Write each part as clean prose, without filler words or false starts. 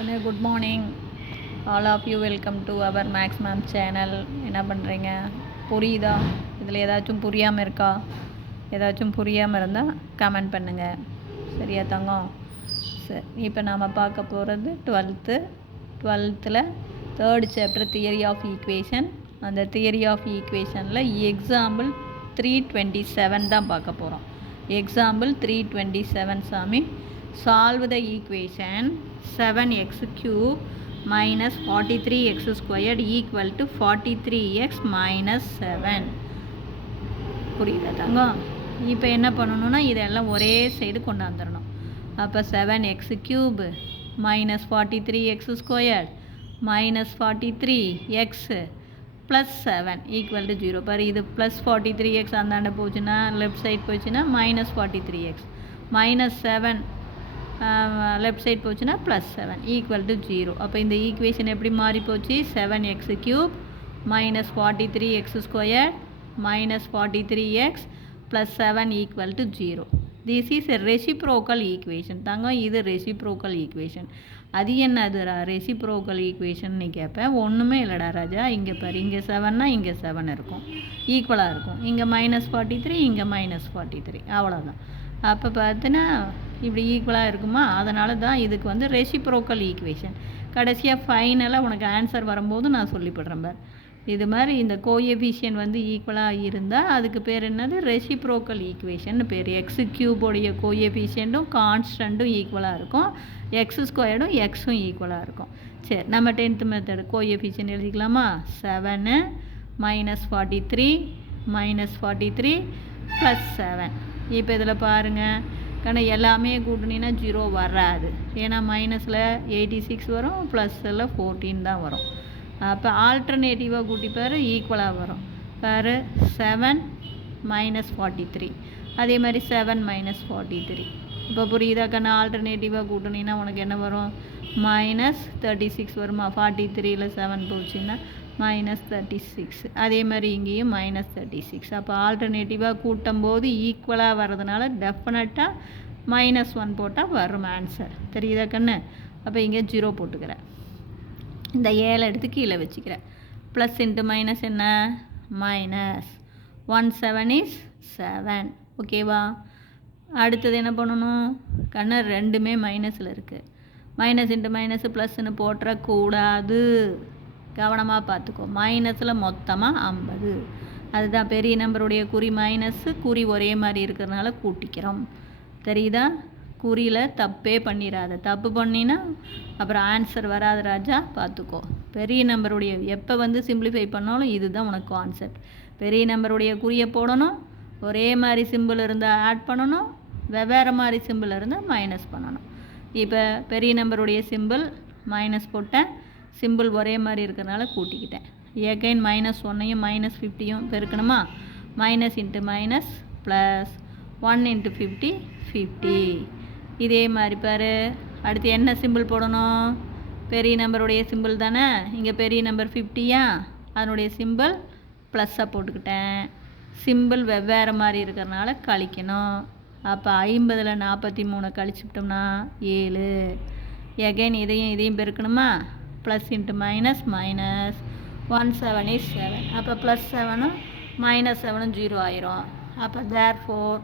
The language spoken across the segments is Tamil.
Good morning all of you. Welcome to our maths ma'am channel. என்ன பண்ணுறீங்க? புரியுதா? இதில் ஏதாச்சும் புரியாமல் இருக்கா? ஏதாச்சும் புரியாமல் இருந்தால் கமெண்ட் பண்ணுங்கள். சரியா தங்கம்? சரி, இப்போ நாம் பார்க்க போகிறது டுவெல்த்தில் third chapter theory of equation. அந்த தியரி ஆஃப் ஈக்குவேஷனில் எக்ஸாம்பிள் 327 தான் பார்க்க போகிறோம். எக்ஸாம்பிள் 327 சாமி. Solve the equation 7x cube minus 43x squared equal to 43x minus 7. புரியுதா தங்கம்? இப்போ என்ன பண்ணணும்னா இதெல்லாம் ஒரே சைடு கொண்டு வந்துடணும். அப்போ 7x cube minus 43x squared minus 43x plus 7 equal to 0. பாரு, இது plus 43x அந்தாண்ட போச்சுன்னா லெஃப்ட் சைட் போச்சுன்னா minus 43x minus 7 left side போச்சுன்னா ப்ளஸ் 7 ஈக்குவல் டு 0. அப்போ இந்த ஈக்குவேஷன் எப்படி மாறி போச்சு? 7x cube minus 43x square minus 43x plus 7 equal to 0. This is a reciprocal equation. தங்கம், இது ரெசிப்ரோக்கல் ஈக்குவேஷன். அது என்னது ரெசிப்ரோக்கல் ஈக்குவேஷன் நீ கேட்பேன். ஒன்றுமே இல்லைடா ராஜா. இங்கே பாரு, இங்கே 7னா இங்கே 7 இருக்கும், ஈக்குவலாக இருக்கும். இங்கே -43 இங்கே -43, அவ்வளோதான். அப்போ பார்த்தினா இப்படி ஈக்குவலாக இருக்குமா? அதனால தான் இதுக்கு வந்து ரெசிப்ரோக்கல் ஈக்குவேஷன். கடைசியாக ஃபைனலாக உனக்கு ஆன்சர் வரும்போது நான் சொல்லிவிடுறேன் பார். இது மாதிரி இந்த கோஎஃபிஷியன் வந்து ஈக்குவலாக இருந்தால் அதுக்கு பேர் என்னது? ரெசிப்ரோக்கல் ஈக்குவேஷன் பேர். எக்ஸ் கியூபோடைய கோஎஃபிஷியன்ட்டும் கான்ஸ்டண்ட்டும் ஈக்குவலாக இருக்கும், எக்ஸ் ஸ்கொயர்டும் எக்ஸும் ஈக்குவலாக இருக்கும். சரி, நம்ம 10th மெத்தட் கோஎஃபிஷியன் எழுதிக்கலாமா? 7 -43 -43 ப்ளஸ் 7. இப்போ இதில் பாருங்கள் கண்ணா, எல்லாமே கூட்டினீங்கன்னா 0 வராது. ஏன்னா மைனஸில் 86 வரும், ப்ளஸில் 14 தான் வரும். அப்போ ஆல்டர்னேட்டிவாக கூட்டிப்பார், ஈக்குவலாக வரும். பாரு, 7 -43, அதே மாதிரி 7 -43. இப்போ புரியுதா கண்ணா? ஆல்டர்னேட்டிவாக கூட்டினீங்கன்னா உனக்கு என்ன வரும்? -36 வருமா? 43ல் 7 போச்சுன்னா -36. அதே மாதிரி இங்கேயும் -36. அப்போ ஆல்டர்னேட்டிவாக கூட்டும் போது ஈக்குவலாக வர்றதுனால டெஃபினட்டாக -1 போட்டால் வரும் ஆன்சர். தெரியுதா கண்ணு? அப்போ இங்கே 0 போட்டுக்கிறேன். இந்த 7 எடுத்து கீழே வச்சுக்கிறேன். ப்ளஸ் இன்ட்டு மைனஸ் என்ன? Minus 1 7 is 7. ஓகேவா? அடுத்தது என்ன பண்ணணும் கண்ணு? ரெண்டுமே மைனஸில் இருக்குது. மைனஸ் இன்ட்டு மைனஸ் ப்ளஸ்ன்னு போட்டுறக்கூடாது. கவனமாக பார்த்துக்கோ. மைனஸில் மொத்தமாக 50. அதுதான் பெரிய நம்பருடைய குறி மைனஸு, குறி ஒரே மாதிரி இருக்கிறதுனால கூட்டிக்கிறோம். தெரியுதா? குறியில் தப்பே பண்ணிடாத. தப்பு பண்ணினா அப்புறம் ஆன்சர் வராது ராஜா, பார்த்துக்கோ. பெரிய நம்பருடைய எப்போ வந்து சிம்பிளிஃபை பண்ணாலும் இதுதான் உனக்கு கான்செப்ட். பெரிய நம்பருடைய குறியை போடணும், ஒரே மாதிரி சிம்பிள் இருந்தால் ஆட் பண்ணணும், வெவ்வேறு மாதிரி சிம்பிள் இருந்தால் மைனஸ் பண்ணணும். இப்போ பெரிய நம்பருடைய சிம்பிள் மைனஸ் போட்டேன், சிம்பிள் ஒரே மாதிரி இருக்கிறனால கூட்டிக்கிட்டேன். எகைன் -1ஐயும் -50யும் பெருக்கணுமா? Minus into minus plus 1 × 50 50. இதே மாதிரி பாரு. அடுத்து என்ன சிம்பிள் போடணும்? பெரிய நம்பருடைய சிம்பிள் தானே. இங்கே பெரிய நம்பர் 50யா, அதனுடைய சிம்பிள் ப்ளஸ்ஸாக போட்டுக்கிட்டேன். சிம்பிள் வெவ்வேறு மாதிரி இருக்கிறனால கழிக்கணும். அப்போ 50ல் 43 கழிச்சுக்கிட்டோம்னா 7. எகைன் இதையும் பெருக்கணுமா? Plus into minus minus 1 7 is 7. அப்போ ப்ளஸ் 7ம் -7ம் 0 ஆயிரும். அப்போ தேர்ஃபோர்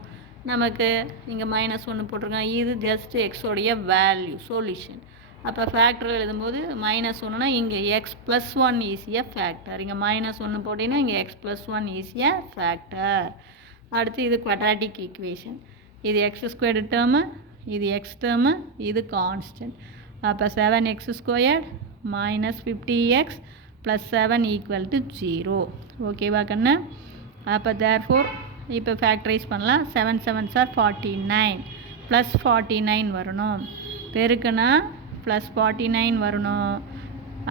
நமக்கு இங்கே -1 போட்டிருக்கோம். இது ஜஸ்ட் எக்ஸோடைய வேல்யூ சொல்யூஷன். அப்போ ஃபேக்டர் எழுதும்போது -1னா இங்கே எக்ஸ் ப்ளஸ் 1 ஈஸியாக ஃபேக்டர். இங்கே -1 போட்டிங்கன்னா இங்கே எக்ஸ் ப்ளஸ் 1 ஈஸியாக ஃபேக்டர். அடுத்து இது குவாட்ராட்டிக் ஈக்குவேஷன். இது எக்ஸ் ஸ்கொயர்டு டேர்மு, இது எக்ஸ் டேர்மு, இது கான்ஸ்டன்ட். அப்போ 7x squared -50x plus 7 equal to 0. ஓகேவா கண்ணு? அப்போ தேர்ஃபோர் இப்போ ஃபேக்டரைஸ் பண்ணலாம். 7 7s are 49 ப்ளஸ் 49 வரணும். பெருக்குனா ப்ளஸ் 49 வரணும்.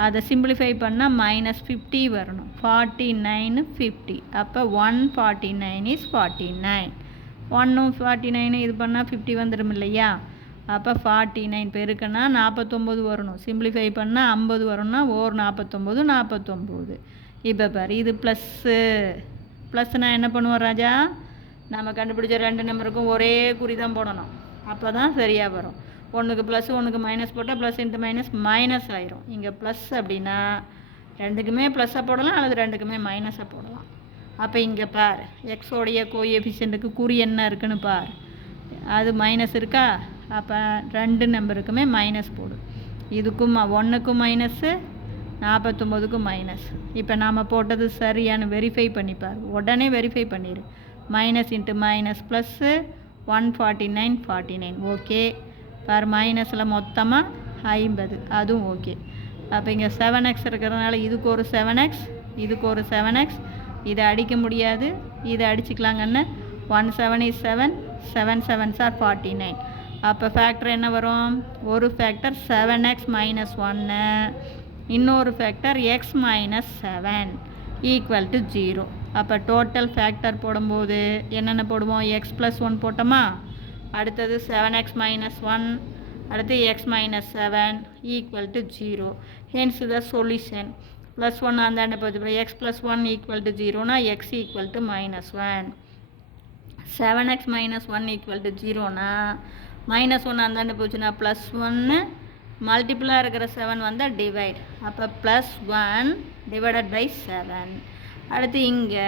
அதை சிம்பிளிஃபை பண்ணால் -50 வரணும். 49 50. அப்போ 149 இஸ் 49. 1ம் 49 இது பண்ணால் 50 வந்துடும் இல்லையா? அப்போ 49 பெருக்குன்னா 49 வரணும். சிம்பிளிஃபை பண்ணால் 50 வரணும்னா ஓர் 49 49. இப்போ பாரு, இது ப்ளஸ்னால் என்ன பண்ணுவோம் ராஜா? நம்ம கண்டுபிடிச்ச ரெண்டு நம்பருக்கும் ஒரே குறி தான் போடணும். அப்போ தான் சரியாக வரும். ஒன்றுக்கு ப்ளஸ் ஒன்றுக்கு மைனஸ் போட்டால் ப்ளஸ் இன்ட்டு மைனஸ் மைனஸ் ஆயிரும். இங்கே ப்ளஸ் அப்படின்னா ரெண்டுக்குமே ப்ளஸ்ஸாக போடலாம் அல்லது ரெண்டுக்குமே மைனஸாக போடலாம். அப்போ இங்கே பார் எக்ஸோடைய கோஎஃபிஷியண்ட்டுக்கு குறி என்ன இருக்குன்னு பார், அது மைனஸ் இருக்கா, அப்போ ரெண்டு நம்பருக்குமே மைனஸ் போடு. இதுக்கும் 1க்கும் மைனஸ்ஸு 49க்கும் மைனஸ். இப்போ நாம் போட்டது சரியான வெரிஃபை பண்ணிப்பார், உடனே வெரிஃபை பண்ணிடு. Minus into minus plus 149 okay பார், மைனஸில் மொத்தமாக 50 அதுவும் ஓகே. அப்போ இங்கே 7x இருக்கிறதுனால இதுக்கு ஒரு 7x இதுக்கு ஒரு 7x, இதை அடிக்க முடியாது, இதை அடிச்சுக்கலாங்கன்னு 1 7 is 7 7 7s are 49. அப்போ ஃபேக்டர் என்ன வரும், ஒரு ஃபேக்டர் 7x மைனஸ் 1, இன்னொரு factor x minus 7 equal to 0. அப்போ டோட்டல் ஃபேக்டர் போடும்போது என்னென்ன போடுவோம், x ப்ளஸ் 1 போட்டோமா, அடுத்தது 7x மைனஸ் 1, அடுத்து x minus 7 equal to 0. Hence the solution plus 1 அந்தாண்ட போச்சு, x ப்ளஸ் 1 ஈக்குவல் டு 0னா x equal to minus 1. 7x minus 1 equal to 0னா மைனஸ் 1 அந்தாண்ட போச்சுன்னா ப்ளஸ் 1 மல்டிப்புளாக இருக்கிற 7 வந்தால் டிவைட், அப்போ ப்ளஸ் 1 டிவைடட் பை 7. அடுத்து இங்கே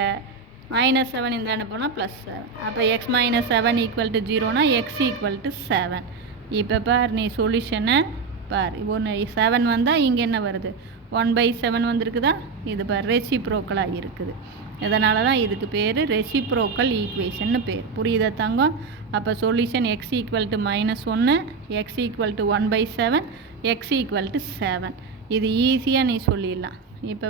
மைனஸ் 7 இந்தாண்ட போனால் ப்ளஸ் 7, அப்போ x மைனஸ் 7 ஈக்குவல் டு 0னா x ஈக்குவல் டு 7. இப்போ பார் நீ சொல்யூஷனை பார், ஒன்று 7 வந்தால் இங்கே என்ன வருது 1/7 வந்திருக்குதா, இது பார் ரெசிப்ரோக்கலாக இருக்குது. இதனால தான் இதுக்கு பேர் ரெசிப்ரோக்கல் ஈக்குவேஷன்னு பேர். புரியுதா தங்கம்? அப்போ solution x equal to minus 1, x equal to 1/7, x equal to 7. இது ஈஸியாக நீ சொல்லிடலாம். இப்போ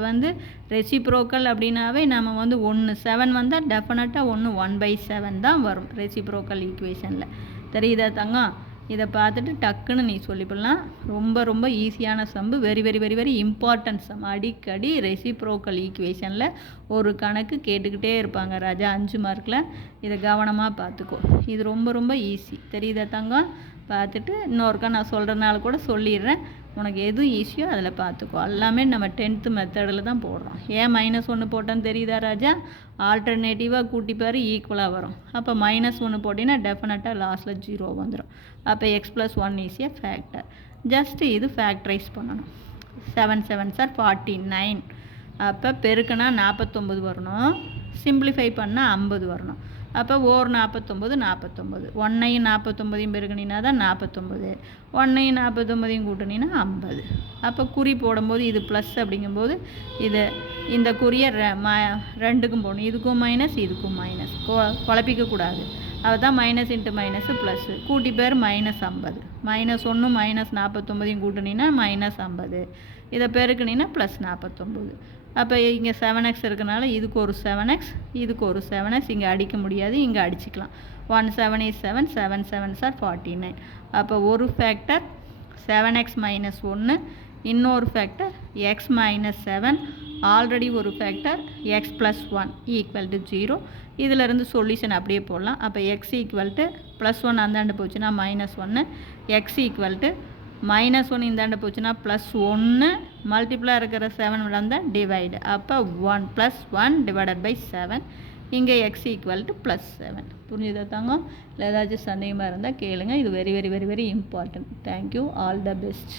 ரெசிப்ரோக்கல் அப்படின்னாவே நம்ம 1 7 வந்தால் டெஃபினட்டாக 1/7 தான் வரும் ரெசிப்ரோக்கல் ஈக்குவேஷனில். தெரியுதா தங்கம்? இதை பார்த்துட்டு டக்குன்னு நீ சொல்லிவிடலாம். ரொம்ப ரொம்ப ஈஸியான sum, very very very very important sum. அடிக்கடி ரெசிப்ரோக்கல் ஈக்குவேஷனில் ஒரு கணக்கு கேட்டுக்கிட்டே இருப்பாங்க ராஜா 5 மார்க்கில். இதை கவனமாக பார்த்துக்கோ, இது ரொம்ப ரொம்ப ஈஸி. தெரியுதா தங்கம்? பார்த்துட்டு இன்னொருக்கா நான் சொல்கிறனால கூட சொல்லிடுறேன், உனக்கு எது ஈஸியோ அதில் பார்த்துக்கோ. எல்லாமே நம்ம 10th மெத்தடில் தான் போடுறோம். ஏன் மைனஸ் 1 போட்டோன்னு தெரியுதா ராஜா? ஆல்டர்னேட்டிவாக கூட்டிப்பார் ஈக்குவலாக வரும். அப்போ மைனஸ் 1 போட்டிங்கன்னா டெஃபினட்டாக லாஸ்ட்டில் 0 வந்துடும். அப்போ x ப்ளஸ் 1 ஈஸியாக ஃபேக்டர். ஜஸ்ட்டு இது ஃபேக்டரைஸ் பண்ணணும். 7 7s are 49. அப்போ பெருக்குனா 49 வரணும், சிம்பிளிஃபை பண்ணால் 50 வரணும். அப்போ ஓர் 49 49, 1ஐயும் 49ஐயும் பெருக்கினா தான் 49, 1ஐயும் 49ஐயும் கூட்டினா 50. அப்போ குறி போடும்போது இது ப்ளஸ் அப்படிங்கும்போது இது இந்த குறியை ரெண்டுக்கும் போடணும், இதுக்கும் மைனஸ் இதுக்கும் மைனஸ், குழப்பிக்கக்கூடாது. அதுதான் மைனஸ் இன்ட்டு மைனஸு ப்ளஸ்ஸு, கூட்டி பேர் மைனஸ் 50. மைனஸ் 1 மைனஸ் 49ஐயும் கூட்டினா மைனஸ் 50, இதை பெருக்கினா ப்ளஸ் 49. அப்போ இங்கே 7x இருக்கனால இதுக்கு ஒரு 7x இதுக்கு ஒரு 7x, இங்கே அடிக்க முடியாது, இங்கே அடிச்சுக்கலாம். 1 7 is 7 7 7s are 49. அப்போ ஒரு ஃபேக்டர் 7x மைனஸ் 1, இன்னொரு ஃபேக்டர் x மைனஸ் 7, ஆல்ரெடி ஒரு factor x plus 1 equal to 0. இதிலேருந்து சொல்யூஷன் அப்படியே போடலாம். அப்போ x ஈக்குவல் டு ப்ளஸ் 1 அந்தாண்டு போச்சுன்னா minus 1, x equal to minus 1 இந்தாண்ட போச்சுன்னா ப்ளஸ் 1, மல்டிப்ளாக இருக்கிற 7 வந்தால் டிவைடு. அப்போ 1 ப்ளஸ் 1 டிவைடட் பை 7. இங்கே x ஈக்குவல் டு ப்ளஸ் 7. புரிஞ்சுதா தங்கம்? இல்லை ஏதாச்சும் சந்தேகமாக இருந்தால் கேளுங்க. இது very very very very important. Thank you, all the best.